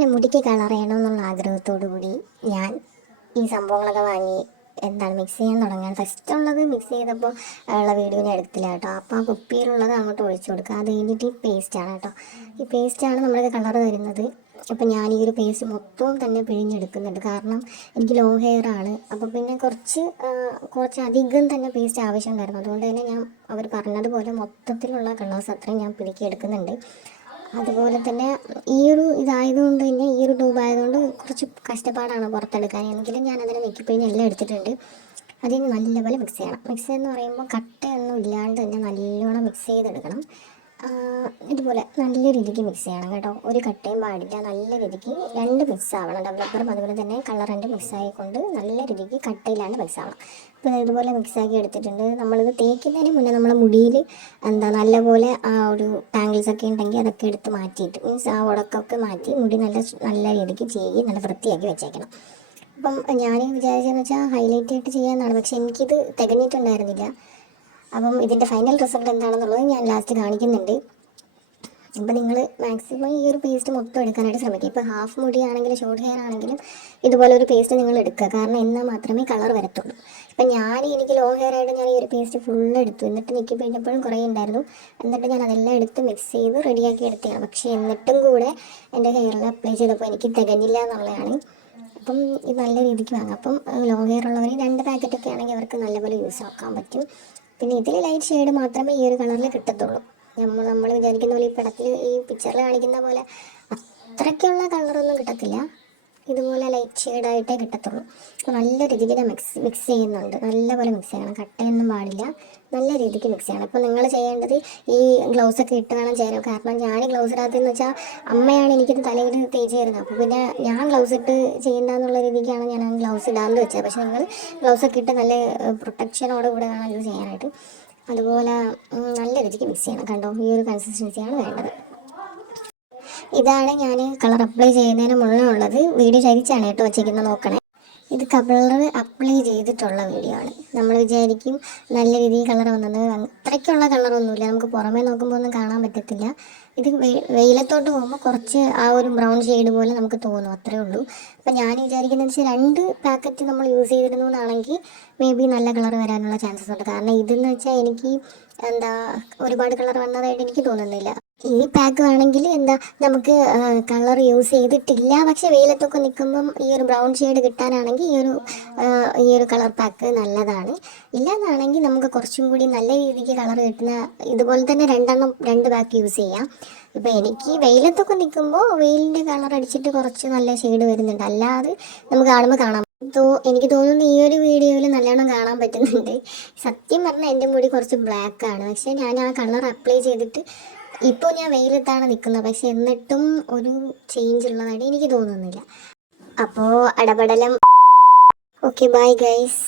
അങ്ങനെ മുടിക്ക് കളർ ചെയ്യണമെന്നുള്ള ആഗ്രഹത്തോടു കൂടി ഞാൻ ഈ സംഭവങ്ങളൊക്കെ വാങ്ങി മിക്സ് ചെയ്യാൻ തുടങ്ങാൻ ഫസ്റ്റ് ഉള്ളത് മിക്സ് ചെയ്തപ്പോൾ ഉള്ള വീഡിയോ ഞാൻ എടുത്തില്ല കേട്ടോ. അപ്പോൾ ആ കുപ്പിയിലുള്ളത് അങ്ങോട്ട് ഒഴിച്ചു കൊടുക്കുക. അത് കഴിഞ്ഞിട്ട് ഈ പേസ്റ്റാണ് കേട്ടോ. ഈ പേസ്റ്റാണ് നമ്മുടെ കളർ തരുന്നത്. അപ്പം ഞാൻ ഈ ഒരു പേസ്റ്റ് മൊത്തവും തന്നെ പിഴിഞ്ഞെടുക്കുന്നുണ്ട്. കാരണം എനിക്ക് ലോങ് ഹെയർ ആണ്. അപ്പോൾ പിന്നെ കുറച്ച് അധികം തന്നെ പേസ്റ്റ് ആവശ്യമുണ്ടായിരുന്നു. അതുകൊണ്ട് തന്നെ ഞാൻ അവർ പറഞ്ഞതുപോലെ മൊത്തത്തിലുള്ള കളേഴ്സ് അത്രയും ഞാൻ പിടിക്കിയെടുക്കുന്നുണ്ട്. അതുപോലെ തന്നെ ഈ ഒരു ഇതായതുകൊണ്ട് തന്നെ ഈ ഒരു ട്യൂബ് ആയതുകൊണ്ട് കുറച്ച് കഷ്ടപ്പാടാണ് പുറത്തെടുക്കാൻ. എങ്കിലും ഞാൻ അതിനെ നെക്കിപ്പിഴിഞ്ഞ് എല്ലാം എടുത്തിട്ടുണ്ട്. അതിന് നല്ലപോലെ മിക്സ് ചെയ്യണം. മിക്സ് എന്ന് പറയുമ്പോൾ കട്ടയൊന്നും ഇല്ലാണ്ട് തന്നെ നല്ലോണം മിക്സ് ചെയ്തെടുക്കണം. ഇതുപോലെ നല്ല രീതിക്ക് മിക്സ് ചെയ്യണം കേട്ടോ. ഒരു കട്ടയും പാടില്ല. നല്ല രീതിക്ക് രണ്ട് മിക്സ് ആവണം. ഡെവലപ്പറും അതുപോലെ തന്നെ കളർ രണ്ട് മിക്സ് ആയിക്കൊണ്ട് നല്ല രീതിക്ക് കട്ടയില്ലാണ്ട് മിക്സ് ആവണം. അപ്പോൾ ഇതുപോലെ മിക്സാക്കി എടുത്തിട്ടുണ്ട്. നമ്മളിത് തേക്കുന്നതിന് മുന്നേ നമ്മളെ മുടിയിൽ നല്ലപോലെ ആ ഒരു ടാങ്കിൾസ് ഒക്കെ ഉണ്ടെങ്കിൽ അതൊക്കെ എടുത്ത് മാറ്റിയിട്ട് മീൻസ് ആ ഉടക്കൊക്കെ മാറ്റി മുടി നല്ല രീതിക്ക് ചെയ്യി നല്ല വൃത്തിയാക്കി വെച്ചേക്കണം. അപ്പം ഞാൻ വിചാരിച്ചതെന്ന് വെച്ചാൽ ഹൈലൈറ്റ് ആയിട്ട് ചെയ്യാമെന്നാണ്. പക്ഷെ എനിക്കിത് തികഞ്ഞിട്ടുണ്ടായിരുന്നില്ല. അപ്പം ഇതിൻ്റെ ഫൈനൽ റിസൾട്ട് എന്താണെന്നുള്ളത് ഞാൻ ലാസ്റ്റ് കാണിക്കുന്നുണ്ട്. അപ്പോൾ നിങ്ങൾ മാക്സിമം ഈ ഒരു പേസ്റ്റ് മൊത്തം എടുക്കാനായിട്ട് ശ്രമിക്കുക. ഇപ്പോൾ ഹാഫ് മുടിയാണെങ്കിലും ഷോർട്ട് ഹെയർ ആണെങ്കിലും ഇതുപോലെ ഒരു പേസ്റ്റ് നിങ്ങൾ എടുക്കുക. കാരണം എന്നാൽ മാത്രമേ കളർ വരത്തുള്ളൂ. ഇപ്പം എനിക്ക് ലോങ് ഹെയർ ആയിട്ട് ഞാൻ ഈ ഒരു പേസ്റ്റ് ഫുള്ള് എടുത്തു. എന്നിട്ട് എനിക്ക് പിന്നപ്പോഴും കുറേ ഉണ്ടായിരുന്നു. എന്നിട്ട് ഞാൻ അതെല്ലാം എടുത്ത് മിക്സ് ചെയ്ത് റെഡിയാക്കി എടുത്തതാണ്. പക്ഷേ എന്നിട്ടും കൂടെ എൻ്റെ ഹെയറിൽ അപ്ലൈ ചെയ്തപ്പോൾ എനിക്ക് തികഞ്ഞില്ല എന്നുള്ളതാണ്. അപ്പം ഇത് നല്ല രീതിക്ക് വാങ്ങാം. അപ്പം ലോങ് ഹെയർ ഉള്ളവർ 2 പാക്കറ്റൊക്കെ ആണെങ്കിൽ അവർക്ക് നല്ലപോലെ യൂസ് ആക്കാൻ പറ്റും. പിന്നെ ഇതിൽ ലൈറ്റ് ഷെയ്ഡ് മാത്രമേ ഈ ഒരു കളറിൽ കിട്ടത്തുള്ളൂ. നമ്മൾ വിചാരിക്കുന്ന പോലെ ഈ പടത്തിൽ ഈ പിക്ചറിൽ കാണിക്കുന്ന പോലെ അത്രയ്ക്കുള്ള കളറൊന്നും കിട്ടത്തില്ല. ഇതുപോലെ ലൈറ്റ് ഷെയ്ഡായിട്ടേ കിട്ടത്തുള്ളൂ. അപ്പോൾ നല്ല രീതിക്ക് ഞാൻ മിക്സ് ചെയ്യുന്നുണ്ട്. നല്ലപോലെ മിക്സ് ചെയ്യണം. കട്ടയൊന്നും പാടില്ല. നല്ല രീതിക്ക് മിക്സ് ചെയ്യണം. അപ്പോൾ നിങ്ങൾ ചെയ്യേണ്ടത് ഈ ഗ്ലൗസൊക്കെ ഇട്ട് വേണം ചെയ്യാൻ. കാരണം ഞാൻ ഗ്ലൗസ് ഇടാത്തതെന്ന് വെച്ചാൽ അമ്മയാണ് എനിക്കിത് തലയിൽ തേച്ച് തരുന്നത്. അപ്പോൾ പിന്നെ ഞാൻ ഗ്ലൗസ് ഇട്ട് ചെയ്യേണ്ടെന്നുള്ള രീതിക്കാണ് ഞാൻ ആ ഗ്ലൗസ് ഇടാമെന്ന് വെച്ചത്. പക്ഷേ നിങ്ങൾ ഗ്ലൗസൊക്കെ ഇട്ട് നല്ല പ്രൊട്ടക്ഷനോടുകൂടെ വേണം ഇത് ചെയ്യാനായിട്ട്. അതുപോലെ നല്ല രീതിക്ക് മിക്സ് ചെയ്യണം. കണ്ടോ, ഈ ഒരു കൺസിസ്റ്റൻസിയാണ് വേണ്ടത്. ഇതാണ് ഞാൻ കളർ അപ്ലൈ ചെയ്യുന്നതിന് മുന്നേ ഉള്ളത്. വീഡിയോ ചരിച്ചാണ് കേട്ടോ വച്ചിരിക്കുന്നത്, നോക്കണേ. ഇത് കളർ അപ്ലൈ ചെയ്തിട്ടുള്ള വീഡിയോ ആണ്. നമ്മൾ വിചാരിക്കും നല്ല രീതിയിൽ കളർ വന്നത്. അത്രയ്ക്കുള്ള കളറൊന്നുമില്ല. നമുക്ക് പുറമേ നോക്കുമ്പോൾ ഒന്നും കാണാൻ പറ്റത്തില്ല. ഇത് വെയിലത്തോട്ട് പോകുമ്പോൾ കുറച്ച് ആ ഒരു ബ്രൗൺ ഷെയ്ഡ് പോലെ നമുക്ക് തോന്നും, അത്രേ ഉള്ളൂ. അപ്പം ഞാൻ വിചാരിക്കുന്നത് വെച്ചാൽ 2 പാക്കറ്റ് നമ്മൾ യൂസ് ചെയ്തിരുന്നതാണെങ്കിൽ മേ ബി നല്ല കളർ വരാനുള്ള ചാൻസസ് ഉണ്ട്. കാരണം ഇതെന്ന് വെച്ചാൽ എനിക്ക് ഒരുപാട് കളർ വന്നതായിട്ട് എനിക്ക് തോന്നുന്നില്ല. ഈ പാക്ക് ആണെങ്കിൽ നമുക്ക് കളർ യൂസ് ചെയ്തിട്ടില്ല, പക്ഷെ വെയിലത്തൊക്കെ നിൽക്കുമ്പം ഈ ഒരു ബ്രൗൺ ഷെയ്ഡ് കിട്ടാനാണെങ്കിൽ ഈ ഒരു കളർ പാക്ക് നല്ലതാണ്. ഇല്ലാന്നാണെങ്കിൽ നമുക്ക് കുറച്ചും കൂടി നല്ല രീതിക്ക് കളർ കിട്ടുന്ന ഇതുപോലെ തന്നെ 2 പാക്ക് യൂസ് ചെയ്യാം. ഇപ്പം എനിക്ക് വെയിലത്തൊക്കെ നിൽക്കുമ്പോൾ വെയിലിൻ്റെ കളർ അടിച്ചിട്ട് കുറച്ച് നല്ല ഷെയ്ഡ് വരുന്നുണ്ട്. അല്ലാതെ നമുക്ക് കാണുമ്പോൾ കാണാം. എനിക്ക് തോന്നുന്നു ഈ ഒരു വീഡിയോയിൽ നല്ലോണം കാണാൻ പറ്റുന്നുണ്ട്. സത്യം പറഞ്ഞാൽ എൻ്റെ മുടി കുറച്ച് ബ്ലാക്ക് ആണ്. പക്ഷേ ഞാൻ ആ കളർ അപ്ലൈ ചെയ്തിട്ട് ഇപ്പോൾ ഞാൻ വെയിലത്താണ് നിൽക്കുന്നത്. പക്ഷെ എന്നിട്ടും ഒരു ചേഞ്ച് ഉള്ളതായിട്ട് എനിക്ക് തോന്നുന്നില്ല. അപ്പോൾ അടപടലം. Okay, bye guys.